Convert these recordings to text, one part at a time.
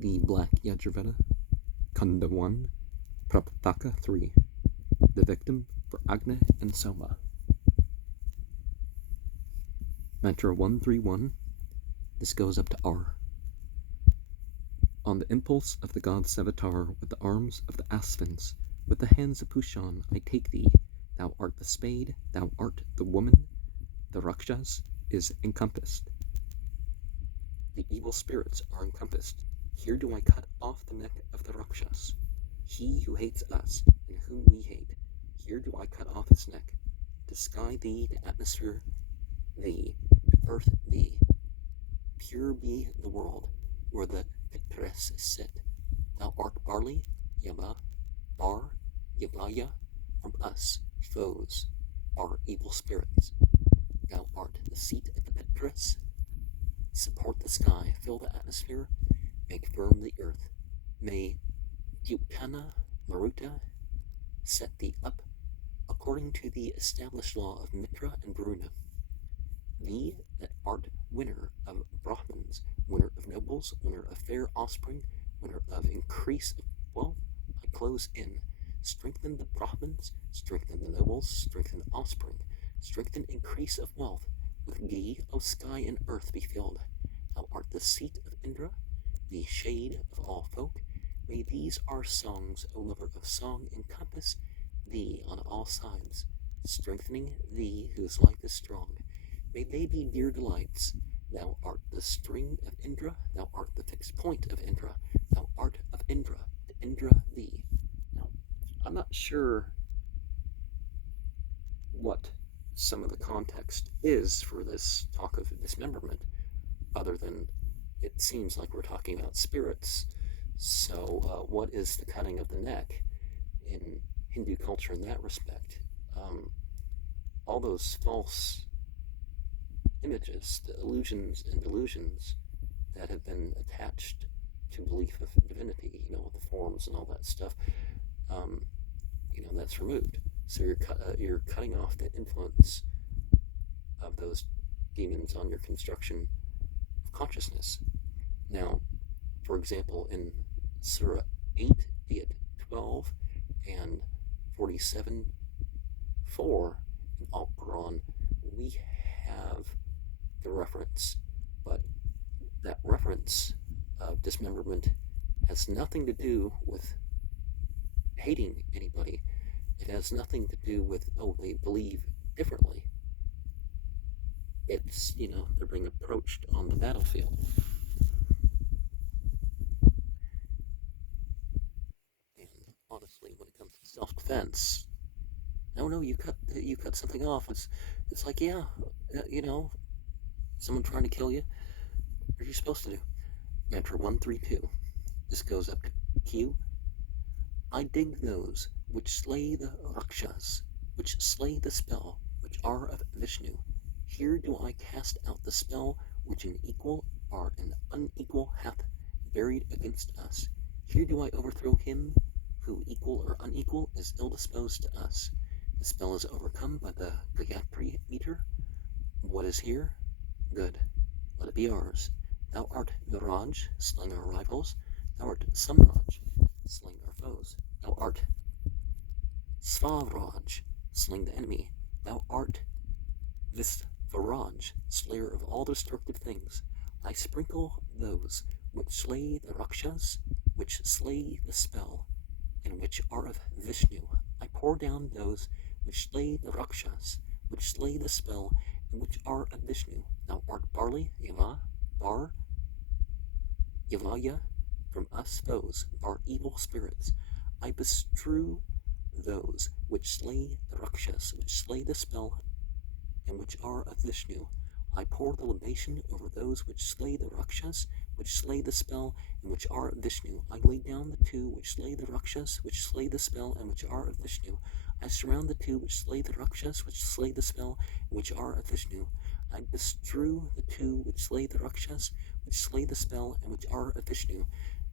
The Black Yajurveda, Kanda 1, Prapathaka 3, the victim for Agni and Soma. Mantra 131, this goes up to R. On the impulse of the god Savitar, with the arms of the Asvins, with the hands of Pushan, I take thee. Thou art the spade, thou art the woman. The Rakshas is encompassed. The evil spirits are encompassed. Here do I cut off the neck of the Rakshas. He who hates us, and whom we hate, here do I cut off his neck. To sky thee, to atmosphere thee, to earth thee. Pure be the world, where the Pitras sit. Thou art barley, Yama, Bar, Yavaya, from us, foes, are evil spirits. Thou art the seat of the Pitras. Support the sky, fill the atmosphere, make firm the earth. May Dupana Maruta set thee up according to the established law of Mitra and Varuna. Thee that art winner of Brahmins, winner of nobles, winner of fair offspring, winner of increase of wealth, I close in. Strengthen the Brahmins, strengthen the nobles, strengthen the offspring, strengthen increase of wealth. With thee, O sky and earth, be filled. Thou art the seat of Indra, the shade of all folk. May these our songs, O lover of song, encompass thee on all sides, strengthening thee whose life is strong. May they be dear delights. Thou art the string of Indra, thou art the fixed point of Indra, thou art of Indra, to Indra thee. Now, I'm not sure what some of the context is for this talk of dismemberment, other than it seems like we're talking about spirits. So what is the cutting of the neck in Hindu culture in that respect? All those false images, the illusions and delusions that have been attached to belief of divinity, the forms and all that stuff, that's removed. So you're cutting off the influence of those demons on your construction of consciousness. Now, for example, in Surah 8, 12, and 47:4 in Al-Quran, we have the reference, but that reference of dismemberment has nothing to do with hating anybody. It has nothing to do with, they believe differently. It's, they're being approached on the battlefield. And honestly, when it comes to self-defense, no, you cut something off. It's like, someone trying to kill you, what are you supposed to do? Mantra 132. This goes up to Q. I dig those which slay the Rakshas, which slay the spell, which are of Vishnu. Here do I cast out the spell which an equal or an unequal hath buried against us. Here do I overthrow him who, equal or unequal, is ill-disposed to us. The spell is overcome by the Gayatri meter. What is here? Good. Let it be ours. Thou art Viraj, slaying our rivals. Thou art Samraj, slaying our foes. Thou art Svaraj, slaying the enemy. Thou art Visvaraj, slayer of all destructive things. I sprinkle those which slay the Rakshas, which slay the spell, and which are of Vishnu. I pour down those which slay the Rakshas, which slay the spell, and which are of Vishnu. Thou art barley, Yava, Bar, Yavaya, from us foes, are evil spirits. I bestrew those which slay the Rakshas, which slay the spell, and which are of Vishnu. I pour the libation over those which slay the Rakshas, which slay the spell, and which are of Vishnu. I lay down the two which slay the Rakshas, which slay the spell, and which are of Vishnu. I surround the two which slay the Rakshas, which slay the spell, and which are of Vishnu. I bestrew the two which slay the Rakshas, which slay the spell, and which are of Vishnu.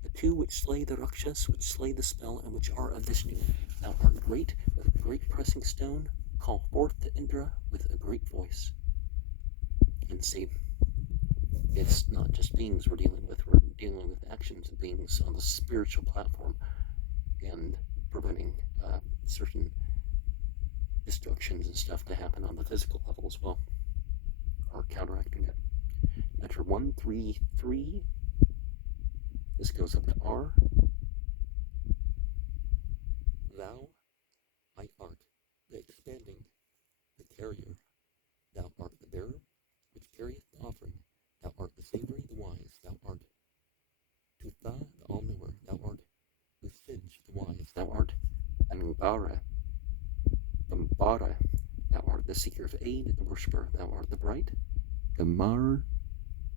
The two which slay the Rakshas, which slay the spell, and which are of Vishnu. Thou art great with a great pressing stone. Call forth to Indra with a great voice. And see, it's not just beings we're dealing with interactions of beings on the spiritual platform and preventing certain destructions and stuff to happen on the physical level as well, or counteracting it. After 133, this goes up to R. Thou, I art, the expanding, the carrier. Thou art the bearer, which carrieth the offering. Thou art the savory, the wise. Thou art Tutha, the all-knower. Thou art Usij, the wise. Thou art Anbara, Bambara. Thou art the seeker of aid, the worshipper. Thou art the bright, Gamar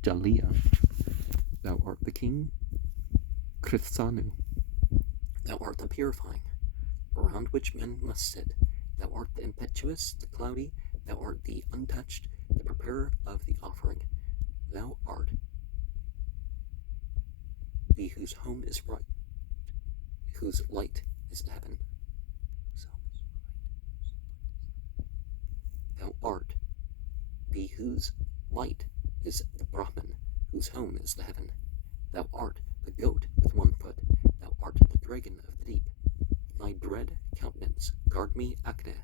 Jalia. Thou art the king, Krithsanu. Thou art the purifying, around which men must sit. Thou art the impetuous, the cloudy. Thou art the untouched, the preparer of the offering. Thou art the whose home is right, whose light is heaven. Thou art the whose light is the Brahman, whose home is the heaven. Thou art the goat with one foot. Thou art the dragon of the deep. Thy dread countenance, guard me, Akne.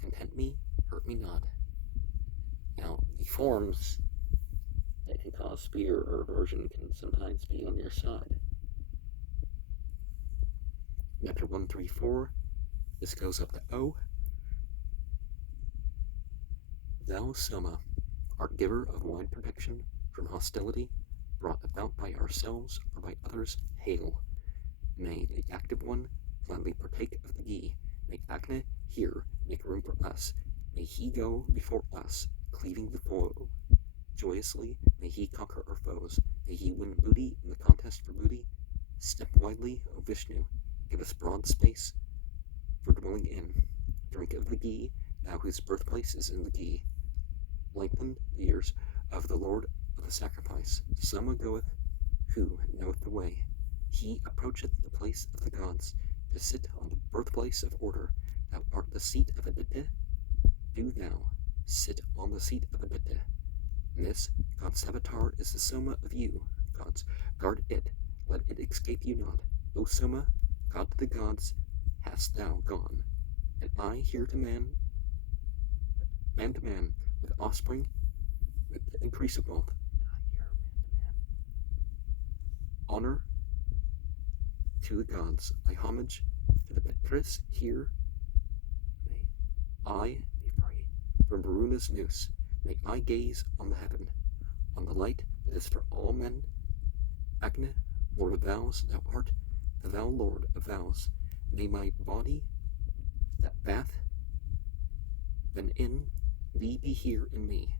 Content me, hurt me not. Now, the forms that can cause fear or aversion can sometimes be on your side. After 134, this goes up to O. Thou, Soma, art giver of wide protection from hostility, brought about by ourselves or by others, hail. May the active one gladly partake of the ghee. May Akne here make room for us. May he go before us, cleaving the foe. Joyously may he conquer our foes. May he win booty in the contest for booty. Step widely, O Vishnu. Give us broad space for dwelling in. Drink of the ghee, thou whose birthplace is in the ghee. Lengthen the years of the Lord of the sacrifice. Soma goeth, who knoweth the way. He approacheth the place of the gods, to sit on the birthplace of order. Thou art the seat of Aditya. Do thou sit on the seat of Aditya. This, God's avatar, is the Soma of you, gods. Guard it, let it escape you not. O Soma, God to the gods, hast thou gone, and I here to man to man, with offspring, with the increase of wealth. Honor to the gods, I homage to the Petris here. May I be free from Varuna's noose. May I gaze on the heaven, on the light that is for all men. Agni, Lord of vows, thou art the thou Lord of vows. May my body, that bath been in thee, be here in me.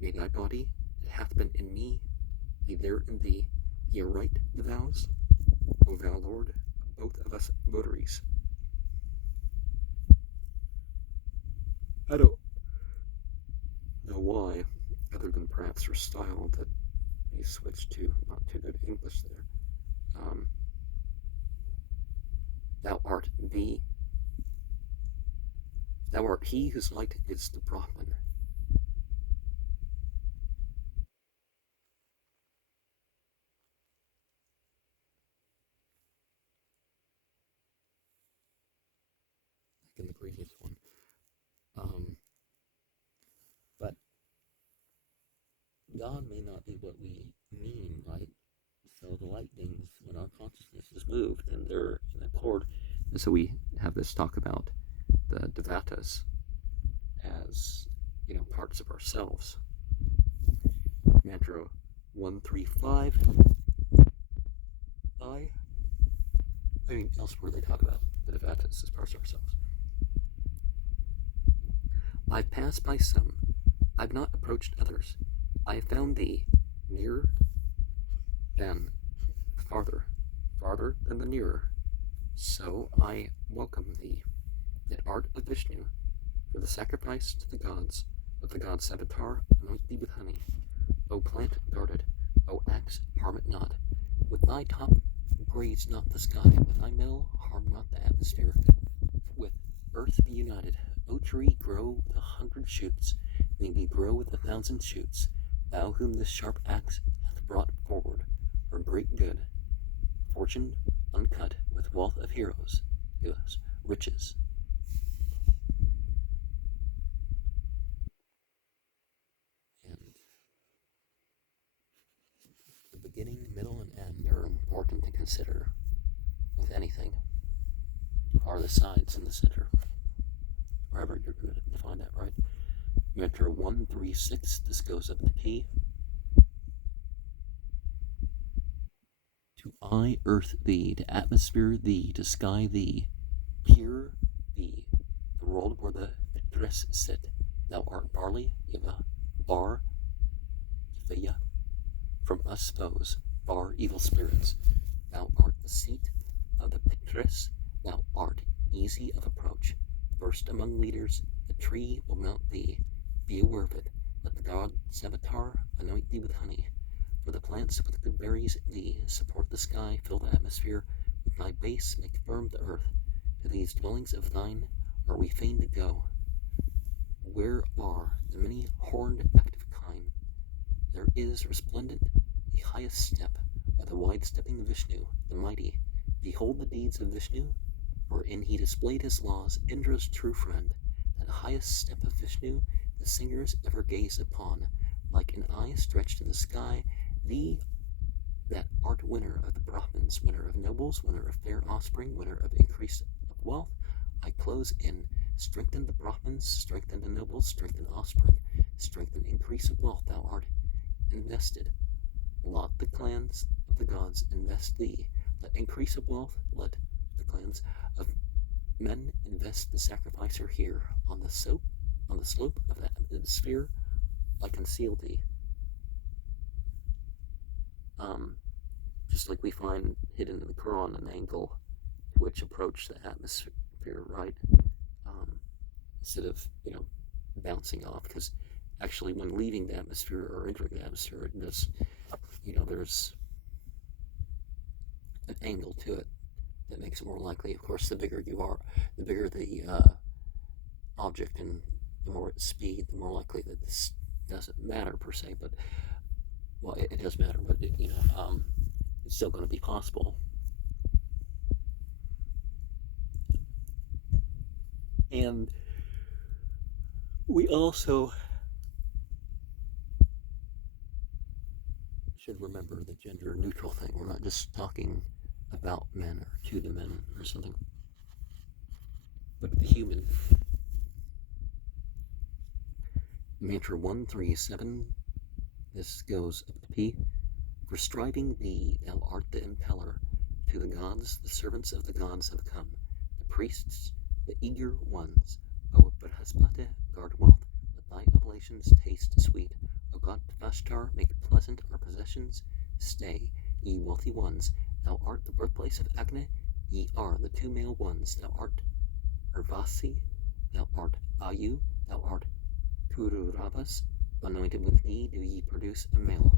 May thy body that hath been in me be there in thee. Ye write the vows, O thou Lord, both of us votaries. I don't know why, other than perhaps her style, that he switched to not too good English there. Thou art he whose light is the Brahman. Like in the previous one. But God may not be what we mean, right? So the light beings, when our consciousness is moved and they're in accord, and so we have this talk about the devatas as, parts of ourselves. Mantra 135. Elsewhere they talk about the devatas as parts of ourselves. I've passed by some, I've not approached others. I have found thee nearer than farther than the nearer. So I welcome thee, that art of Vishnu, for the sacrifice to the gods. Let the god's avatar anoint thee with honey. O plant guarded, O axe, harm it not. With thy top graze not the sky, with thy middle harm not the atmosphere. With earth be united, O tree, grow with 100 shoots, may we grow with 1,000 shoots. Thou whom this sharp axe hath brought forward, for great good. fortune uncut with wealth of heroes, yes, riches. And the beginning, middle, and end are important to consider with anything, are the sides in the center. Wherever you're good to find that, right? You enter 1, 3, 6, this goes up to P. To eye earth thee, to atmosphere thee, to sky thee, pure thee, the world where the dress sit. Thou art barley, Yiva, bar, Yifaya, from us foes, bar evil spirits. Thou art the seat of the Petrus, thou art easy of approach. First among leaders, the tree will mount thee. Be aware of it. Let the god Savitar anoint thee with honey. For the plants with good berries thee, support the sky, fill the atmosphere, with thy base make firm the earth. To these dwellings of thine are we fain to go. Where are the many horned active kine? There is resplendent the highest step of the wide-stepping Vishnu, the mighty. Behold the deeds of Vishnu, wherein he displayed his laws, Indra's true friend. That highest step of Vishnu the singers ever gaze upon, like an eye stretched in the sky. Thee, that art winner of the Brahmins, winner of nobles, winner of fair offspring, winner of increase of wealth, I close in. Strengthen the Brahmins, strengthen the nobles, strengthen offspring, strengthen increase of wealth, thou art invested. Lot the clans of the gods invest thee. Let increase of wealth, let the clans of men invest the sacrificer here. On the slope of the sphere, I conceal thee. Just like we find hidden in the Quran an angle to which approach the atmosphere, right? Instead of, bouncing off, because actually when leaving the atmosphere or entering the atmosphere, it does, there's an angle to it that makes it more likely. Of course, the bigger you are, the bigger the object and the more its speed, the more likely that this doesn't matter per se, but, well, it does matter, but, it's still going to be possible. And we also should remember the gender neutral thing. We're not just talking about men or to the men or something, but the human. Mantra 137, this goes up to P. For striving thee, thou art the impeller. To the gods, the servants of the gods have come. The priests, the eager ones. O Prapathaka, guard wealth. Let thy oblations taste sweet. O God Vashtar, make pleasant our possessions. Stay, ye wealthy ones. Thou art the birthplace of Agni. Ye are the two male ones. Thou art Urvasi. Thou art Ayu. Thou art Pururavas. Anointed with thee do ye produce a male.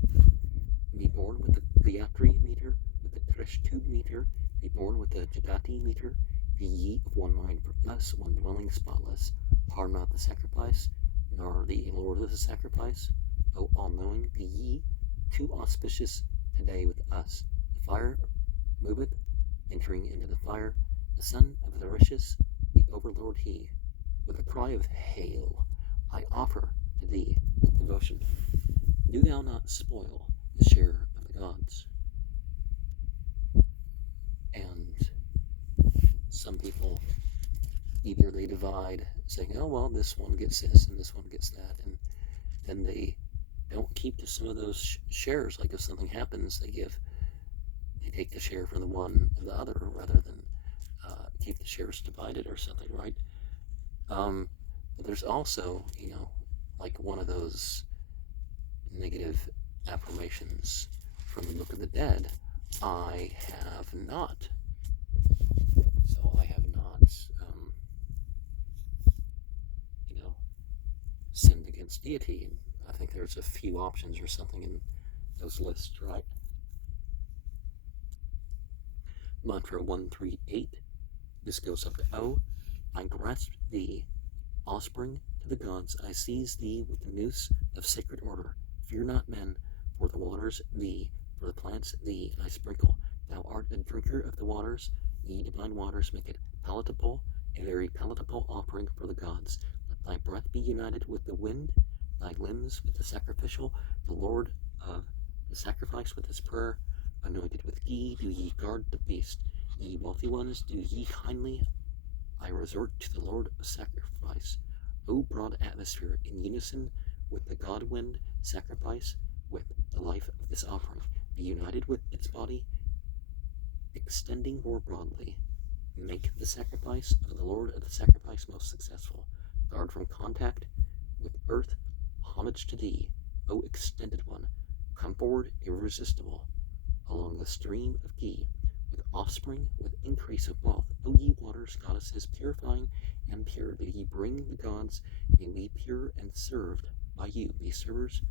Be born with the Gayatri meter, with the Trish tube meter. Be born with the Jagati meter. Be ye of one mind for us, one dwelling spotless. Harm not the sacrifice, nor the Lord of the sacrifice. O all-knowing, be ye too auspicious today with us. The fire moveth, entering into the fire. The son of the Rishis, the overlord he. With a cry of hail, I offer to thee with devotion. Do thou not spoil the share of the gods. And some people, either they divide, saying, oh, well, this one gets this and this one gets that, and then they don't keep some of those shares. Like if something happens, they take the share from the one and the other, rather than keep the shares divided or something, right? But there's also, like one of those negative affirmations from the Book of the Dead, I have not. So I have not, sinned against deity. And I think there's a few options or something in those lists, right? Mantra 138, this goes up to O. I grasp thee, offspring to the gods. I seize thee with the noose of sacred order. Fear not men, for the waters thee, for the plants thee I sprinkle. Thou art a drinker of the waters, ye divine waters make it palatable, a very palatable offering for the gods. Let thy breath be united with the wind, thy limbs with the sacrificial, the Lord of the sacrifice with his prayer. Anointed with ghee, do ye guard the beast. Ye wealthy ones, do ye kindly. I resort to the Lord of sacrifice. O broad atmosphere, in unison with the god wind, sacrifice with the life of this offering. Be united with its body, extending more broadly. Make the sacrifice of the Lord of the sacrifice most successful. Guard from contact with earth, homage to thee, O extended one. Come forward irresistible, along the stream of ghee, with offspring, with increase of wealth. O ye waters, goddesses, purifying and pure, do ye bring the gods, may we pure and served by you, be servers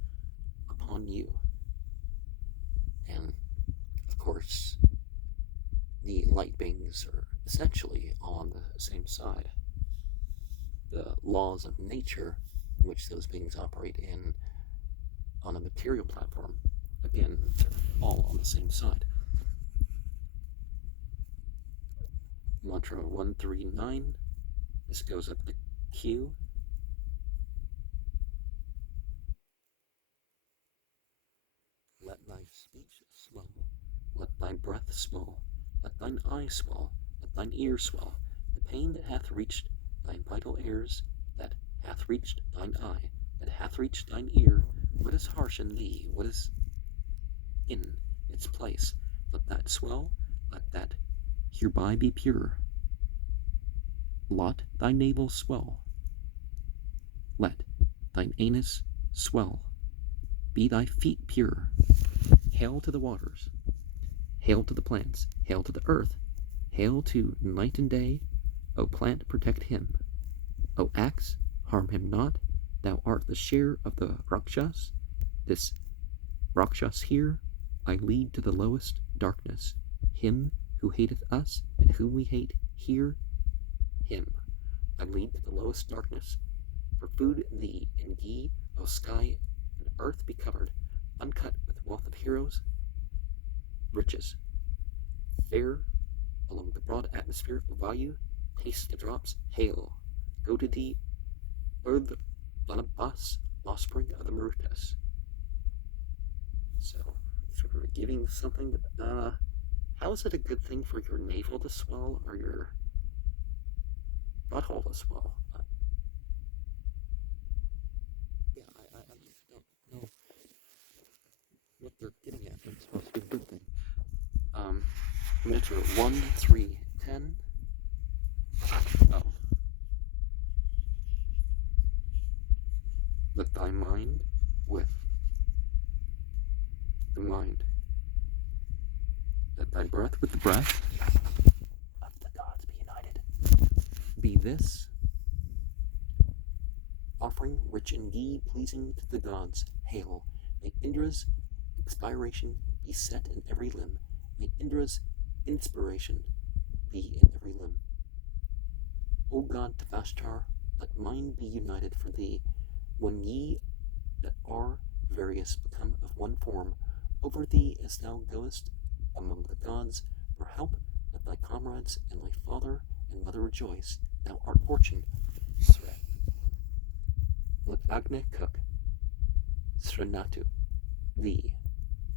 upon you. And, of course, the light beings are essentially all on the same side. The laws of nature in which those beings operate in on a material platform, again, they're all on the same side. Mantra 139, this goes up the Q. Let thy speech swell, let thy breath swell, let thine eye swell, let thine ear swell. The pain that hath reached thine vital airs, that hath reached thine eye, that hath reached thine ear, what is harsh in thee, what is in its place? Let that swell, let that hereby be pure. Let thy navel swell, let thine anus swell. Be thy feet pure. Hail to the waters, hail to the plants, hail to the earth, hail to night and day. O plant, protect him. O axe, harm him not. Thou art the share of the Rakshas. This Rakshas here I lead to the lowest darkness. Him who hateth us, and whom we hate, hear him. I lead to the lowest darkness. For food thee and ghee, O sky and earth be covered, uncut with wealth of heroes, riches. Fair along the broad atmosphere of value, taste the drops, hail. Go to thee, Earth Lanabas, offspring of the Marutas. So, sort of giving something, how is it a good thing for your navel to swell or your butthole to swell? Yeah, I just don't know what they're getting at. It's supposed to be a good thing. Mantra 1, 3, 10. Oh. Let thy mind with the mind. Let thy breath with the breath of the gods be united. Be this offering rich in ghee, pleasing to the gods. Hail. May Indra's expiration be set in every limb. May Indra's inspiration be in every limb. O God Tavashtar, let mine be united for thee. When ye that are various become of one form, over thee as thou goest among the gods for help, let thy comrades and thy father and mother rejoice. Thou art fortune. Sre. Let Agne cook. Srenatu. Thee.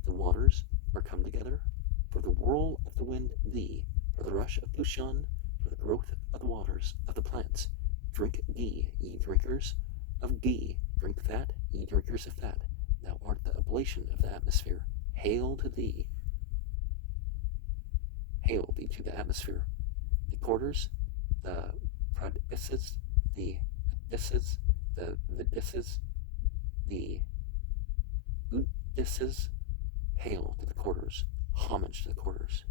The waters are come together, for the whirl of the wind, thee, for the rush of Pushan, for the growth of the waters, of the plants. Drink ghee, ye drinkers of ghee, drink fat, ye drinkers of fat. Thou art the oblation of the atmosphere. Hail to thee. Hail thee to the atmosphere. The quarters, the pradisses, the adisses, the vidisses, the udisses. Hail to the quarters. Homage to the quarters.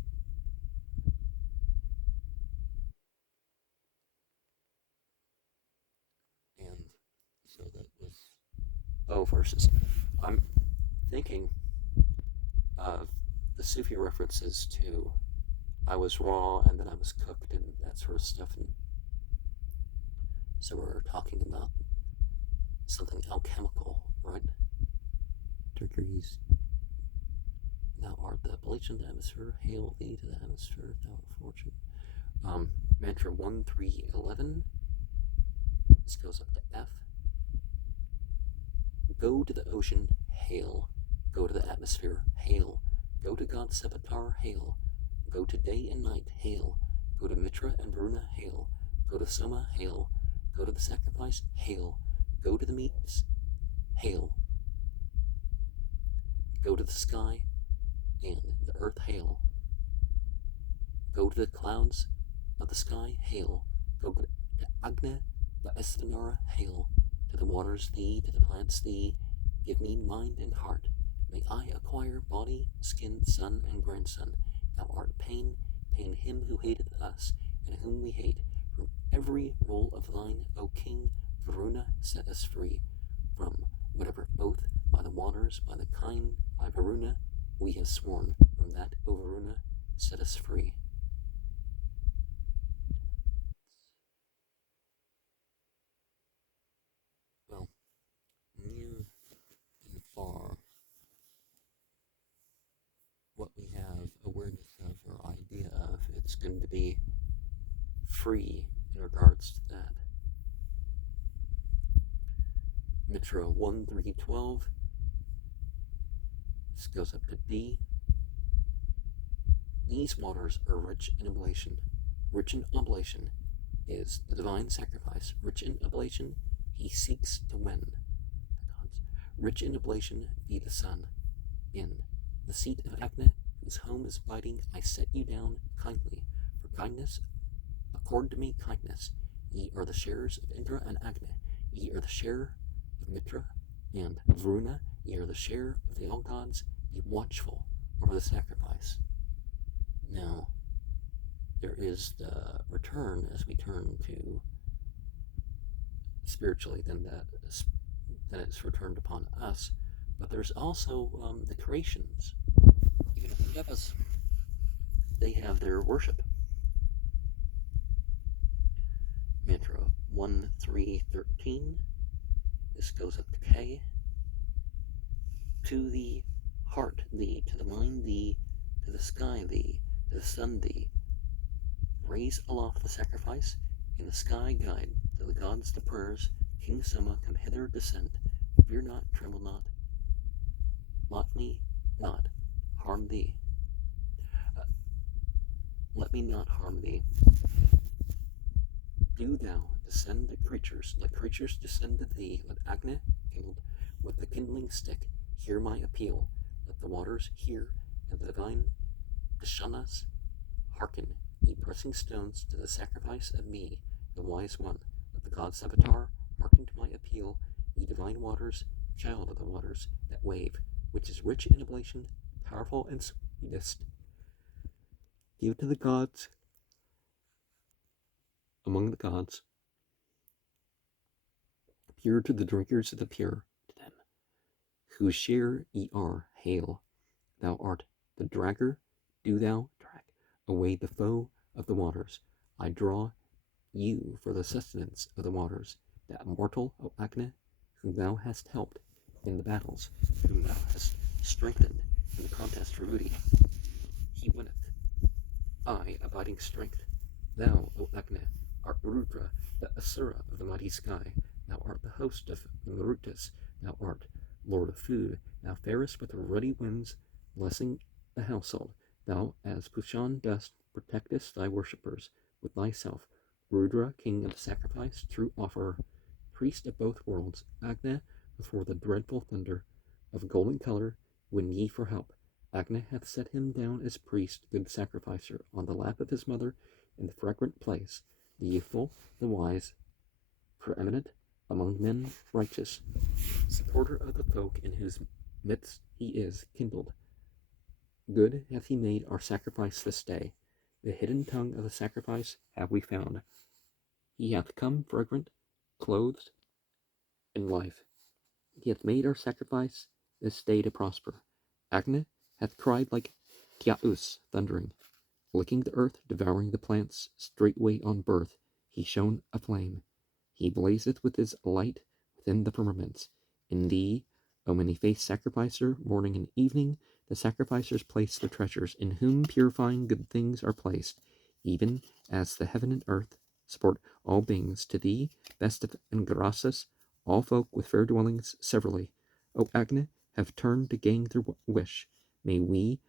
And so that was verses. I'm thinking of the Sufi references to I was raw and then I was cooked and that sort of stuff. And so we're talking about something alchemical, right? Degrees. thou art the ablation of the atmosphere. Hail thee to the atmosphere, thou art fortune. Mantra 1, 3, 11. This goes up to F. Go to the ocean, hail. Go to the atmosphere, hail. Go to God's avatar, hail. Go to day and night, hail. Go to Mitra and Varuna, hail. Go to Soma, hail. Go to the sacrifice, hail. Go to the meats, hail. Go to the sky and the earth, hail. Go to the clouds of the sky, hail. Go to Agna, the Estinara, hail. To the waters thee, to the plants thee. Give me mind and heart. May I acquire body, skin, son, and grandson. Thou art pain, pain him who hateth us, and whom we hate. From every role of thine, O King, Varuna, set us free. From whatever oath, by the waters, by the kine, by Varuna, we have sworn. From that, O Varuna, set us free. Well, near and far, what we have awareness of or idea of, it's going to be free in regards to that. Mitra 1, 3, 12. This goes up to D. These waters are rich in oblation. Rich in oblation is the divine sacrifice. Rich in oblation, he seeks to win the gods. Rich in oblation be the sun. In the seat of Agni, whose home is biting, I set you down kindly. For kindness, accord to me kindness. Ye are the sharers of Indra and Agni. Ye are the share of Mitra and Varuna. Ye are the share of the all gods. Be watchful over the sacrifice. Now, there is the return as we turn to spiritually, then it's returned upon us. But there's also the creations. Even the Devas, they have their worship. Mantra 1, 3, 13. This goes up to K. To the heart thee, to the mind thee, to the sky thee, to the sun thee. Raise aloft the sacrifice, in the sky guide, to the gods the prayers. King Soma, come hither, descend. Fear not, tremble not. Let me not harm thee. Let me not harm thee. Do thou descend the creatures, let creatures descend to thee. Let Agni, kindled with the kindling stick, hear my appeal. Let the waters hear, and the divine Dashanas hearken, ye pressing stones, to the sacrifice of me, the wise one. Let the god's avatar hearken to my appeal, ye divine waters, child of the waters that wave, which is rich in oblation, powerful and sweetest. Give to the gods, among the gods, pure to the drinkers of the pure, to them, whose share ye are, hail. Thou art the dragger, do thou drag away the foe of the waters. I draw you for the sustenance of the waters, that mortal, O Agni, whom thou hast helped in the battles, whom thou hast strengthened in the contest for booty. He winneth. I, abiding strength. Thou, O Agni, art Rudra, the Asura of the mighty sky. Thou art the host of Marutas. Thou art lord of food. Thou farest with the ruddy winds, blessing the household. Thou, as Pushan dost, protectest thy worshippers with thyself. Rudra, king of the sacrifice, true offerer, priest of both worlds. Agni, before the dreadful thunder of golden color, win ye for help. Agni hath set him down as priest, good sacrificer, on the lap of his mother, in the fragrant place, the youthful, the wise, preeminent among men, righteous, supporter of the folk in whose midst he is kindled. Good hath he made our sacrifice this day. The hidden tongue of the sacrifice have we found. He hath come fragrant, clothed in life. He hath made our sacrifice this day to prosper. Agni hath cried like Tiaus thundering, licking the earth, devouring the plants. Straightway on birth he shone aflame. He blazeth with his light within the firmaments. In thee, O many-faced sacrificer, morning and evening, the sacrificers place their treasures, in whom purifying good things are placed, even as the heaven and earth support all beings. To thee, best of Angrases, all folk with fair dwellings severally, O Agne, have turned to gain their wish. May we,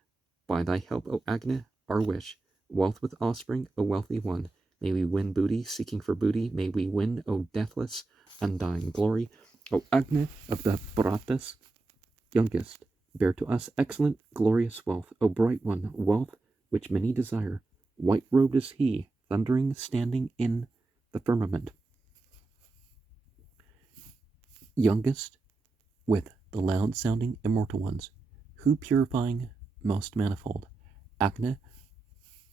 by thy help, O Agne, our wish, wealth with offspring, O wealthy one. May we win booty, seeking for booty. May we win, O deathless, undying glory. O Agne of the Baratas, youngest, bear to us excellent, glorious wealth. O bright one, wealth which many desire. White-robed is he, thundering, standing in the firmament. Youngest, with the loud-sounding immortal ones, who purifying most manifold. Agne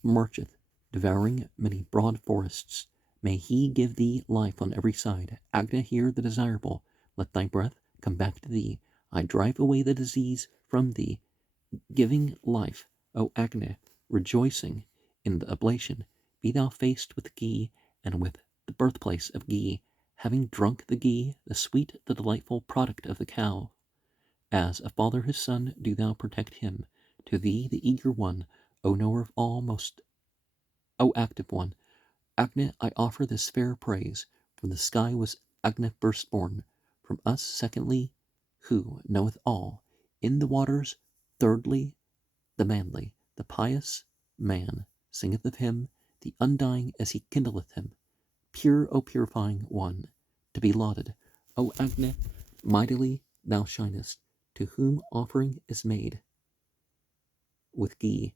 marcheth, devouring many broad forests. May he give thee life on every side. Agne, hear the desirable. Let thy breath come back to thee. I drive away the disease from thee, giving life, O Agne, rejoicing in the oblation. Be thou faced with ghee, and with the birthplace of ghee, having drunk the ghee, the sweet, the delightful product of the cow. As a father his son, do thou protect him. To thee, the eager one, O knower of all, most, O active one, Agne, I offer this fair praise. From the sky was Agne firstborn. From us, secondly, who knoweth all. In the waters, thirdly, the manly, the pious man singeth of him, the undying as he kindleth him. Pure, O purifying one, to be lauded. O Agne, mightily thou shinest, to whom offering is made. With ghee,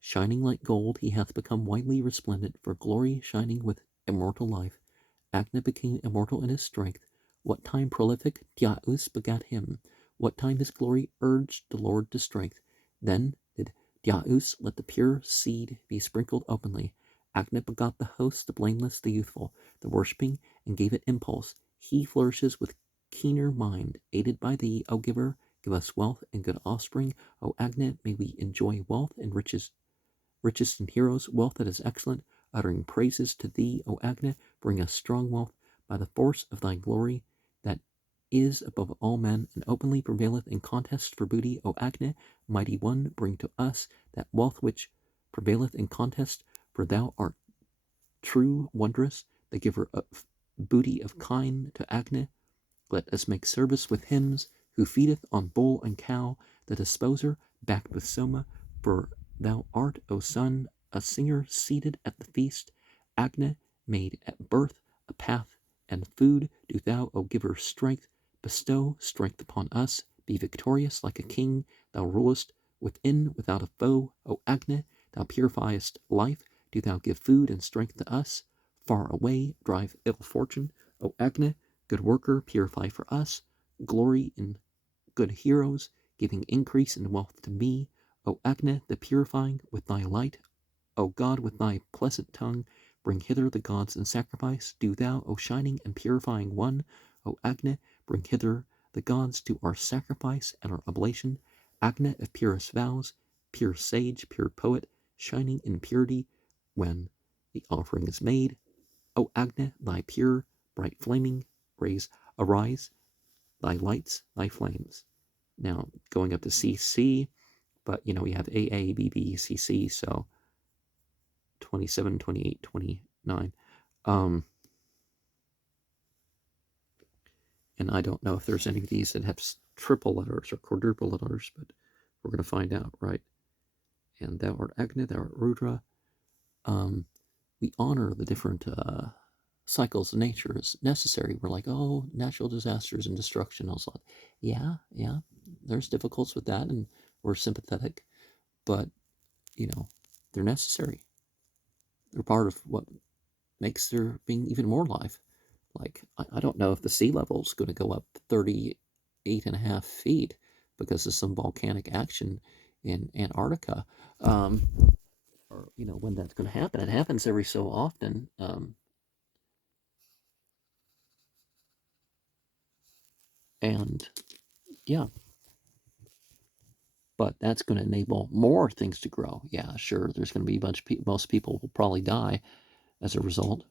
shining like gold, he hath become whitely resplendent, for glory shining with immortal life. Agne became immortal in his strength. What time prolific Dyaus begat him, what time his glory urged the Lord to strength. Then did Dyaus let the pure seed be sprinkled openly. Agne begot the host, the blameless, the youthful, the worshipping, and gave it impulse. He flourishes with keener mind, aided by thee, O giver. Give us wealth and good offspring. O Agne, may we enjoy wealth and riches, richest in heroes, wealth that is excellent, uttering praises to thee, O Agne. Bring us strong wealth by the force of thy glory, that is above all men, and openly prevaileth in contest for booty. O Agne, mighty one, bring to us that wealth which prevaileth in contest, for thou art true, wondrous, the giver of booty of kine. To Agne let us make service with hymns, who feedeth on bull and cow, the disposer, backed with soma. For thou art, O son, a singer seated at the feast. Agne, made at birth a path and food. Do thou, O giver, strength, bestow strength upon us. Be victorious like a king. Thou rulest within without a foe. O Agne, thou purifiest life. Do thou give food and strength to us. Far away drive ill fortune. O Agne, good worker, purify for us. Glory in good heroes, giving increase in wealth to me. O Agne, the purifying with thy light. O God, with thy pleasant tongue, bring hither the gods in sacrifice. Do thou, O shining and purifying one, O Agne, bring hither the gods to our sacrifice and our oblation. Agne of purest vows, pure sage, pure poet, shining in purity when the offering is made. O Agne, thy pure, bright flaming rays arise, thy lights, thy flames. Now, going up to CC, but we have AA, BB, CC, so 27, 28, 29. And I don't know if there's any of these that have triple letters or quadruple letters, but we're going to find out, right? And thou art Agne, thou art Rudra. We honor the different cycles of nature as necessary. We're like, oh, natural disasters and destruction. I was like, yeah, there's difficulties with that, and we're sympathetic, but they're necessary. They're part of what makes there being even more life. Like, I don't know if the sea level is going to go up 38.5 feet because of some volcanic action in Antarctica, or when that's going to happen. It happens every so often. And yeah, but that's going to enable more things to grow. Yeah, sure, there's going to be a bunch of people, most people will probably die as a result,